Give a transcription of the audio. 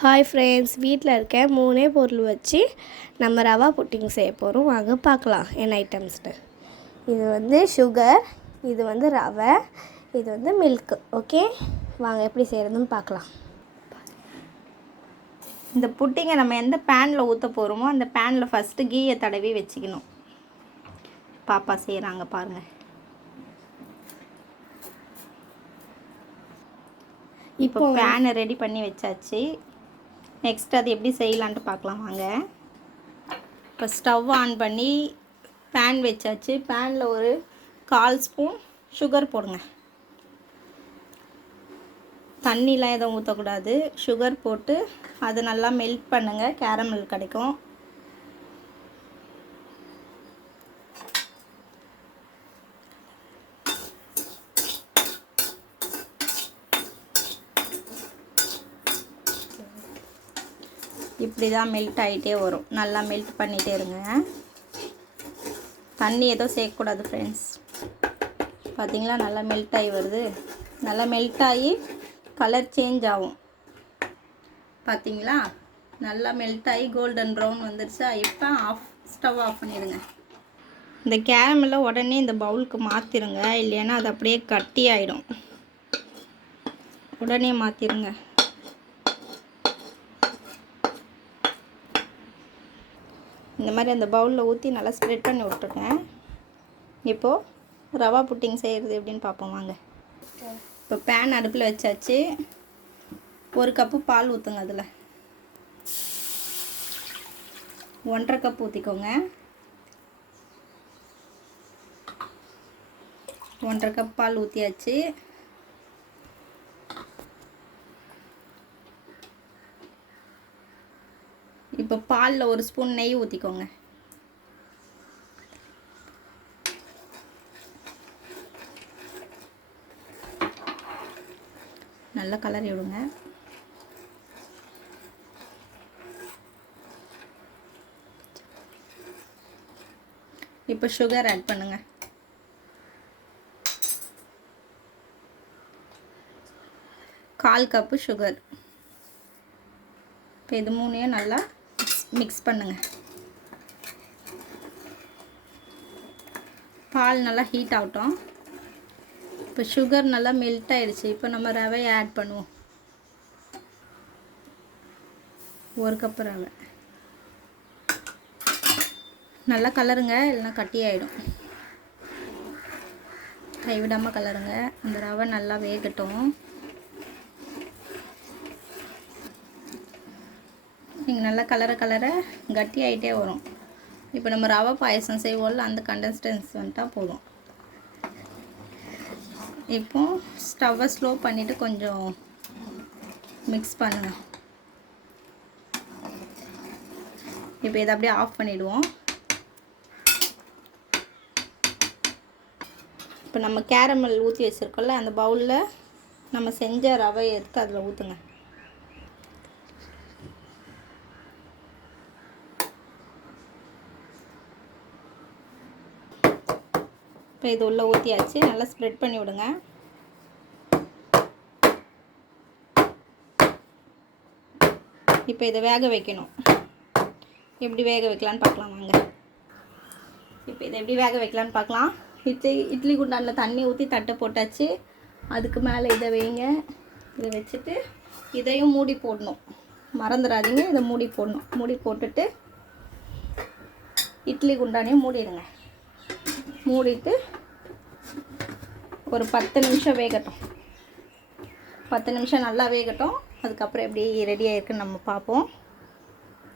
Hi friends, வீட்டில் இருக்க 3 பொருள் வச்சு நம்ம ரவா புட்டிங் செய்ய போகிறோம். வாங்க பார்க்கலாம் என்ன ஐட்டம்ஸ்ட்டு. இது வந்து சுகர், இது வந்து ரவை, இது வந்து மில்க்கு. ஓகே, வாங்க எப்படி செய்கிறதுன்னு பார்க்கலாம். இந்த புட்டிங்கை நம்ம எந்த பேனில் ஊற்ற போகிறோமோ அந்த பேனில் ஃபஸ்ட்டு கீயை தடவி வச்சுக்கணும். பாப்பா செய்கிறாங்க பாருங்கள். இப்போ பேனை ரெடி பண்ணி வச்சாச்சு. நெக்ஸ்ட் அது எப்படி செய்யலான்ட்டு பார்க்கலாம் வாங்க. இப்போ ஸ்டவ் ஆன் பண்ணி பேன் வச்சாச்சு. பேனில் ஒரு 1/4 ஸ்பூன் சுகர் போடுங்க. தண்ணிலாம் எதுவும் ஊற்றக்கூடாது. சுகர் போட்டு அதை நல்லா மெல்ட் பண்ணுங்கள். கேரமல் கிடைக்கும். இப்படி தான் மெல்ட் ஆகிட்டே வரும். நல்லா மெல்ட் பண்ணிகிட்டே இருங்க. தண்ணி எதுவும் சேர்க்கக்கூடாது ஃப்ரெண்ட்ஸ். பார்த்திங்களா, நல்லா மெல்ட் ஆகி வருது. நல்லா மெல்ட் ஆகி கலர் சேஞ்ச் ஆகும். பார்த்திங்களா, நல்லா மெல்ட் ஆகி கோல்டன் ப்ரௌன் வந்துடுச்சா. இப்போ ஸ்டவ் ஆஃப் பண்ணிடுங்க. இந்த கேரமெல்லை உடனே இந்த பவுலுக்கு மாற்றிடுங்க, இல்லைன்னா அது அப்படியே கட்டி ஆகிடும். உடனே மாற்றிடுங்க. இந்த மாதிரி அந்த பவுலில் ஊற்றி நல்லா ஸ்ப்ரெட் பண்ணி விட்டுருக்கேன். இப்போது ரவா புட்டிங் செய்கிறது எப்படின்னு பார்ப்போம் வாங்க. இப்போ பேன் அடுப்பில் வச்சாச்சு. 1 கப்பு பால் ஊற்றுங்க. அதில் 1.5 கப் ஊற்றிக்கோங்க. 1.5 கப் பால் ஊற்றியாச்சு. இப்போ பாலில் 1 ஸ்பூன் நெய் ஊற்றிக்கோங்க. நல்லா கலரி விடுங்க. இப்போ சுகர் ஆட் பண்ணுங்க. கால் கப்பு சுகர். இப்போ இது 3ஐயும் நல்லா மிக்ஸ் பண்ணுங்கள். பால் நல்லா ஹீட் ஆகட்டும். இப்போ சுகர் நல்லா மெல்ட் ஆகிடுச்சு. இப்போ நம்ம ரவையை ஆட் பண்ணுவோம். 1 கப்பு ரவை. நல்லா கலருங்க, இல்லைன்னா கட்டி ஆகிடும். கைவிடாமல் கலருங்க. அந்த ரவை நல்லா வேகட்டும். நீங்கள் நல்லா கலர கட்டி ஆகிட்டே வரும். இப்போ நம்ம ரவை பாயசம் செய்வோம்ல, அந்த கன்சிஸ்டன்சி வந்துட்டால் போதும். இப்போ ஸ்டவ்வை ஸ்லோ பண்ணிவிட்டு கொஞ்சம் மிக்ஸ் பண்ணுங்கள். இப்போ இதை அப்படியே ஆஃப் பண்ணிவிடுவோம். இப்போ நம்ம கேரமல் ஊற்றி வச்சுருக்கோம்ல, அந்த பவுலில் நம்ம செஞ்ச ரவையை எடுத்து அதில் ஊற்றுங்க. இப்போ இது உள்ளே ஊற்றியாச்சு. நல்லா ஸ்ப்ரெட் பண்ணி விடுங்க. இப்போ இதை வேக வைக்கணும். எப்படி வேக வைக்கலான்னு பார்க்கலாம் வாங்க. இப்போ இதை எப்படி வேக வைக்கலான்னு பார்க்கலாம். இட்லி குண்டானில் தண்ணி ஊற்றி தட்டை போட்டாச்சு. அதுக்கு மேலே இதை வைங்க. இதை வச்சுட்டு இதையும் மூடி போடணும். மறந்துடாதீங்க, இதை மூடி போடணும். மூடி போட்டுட்டு இட்லி குண்டானையும் மூடிடுங்க. மூடிட்டு ஒரு 10 நிமிஷம் வேகட்டும். 10 நிமிஷம் நல்லா வேகட்டும். அதுக்கப்புறம் எப்படி ரெடி ஆகிருக்குன்னு நம்ம பார்ப்போம்.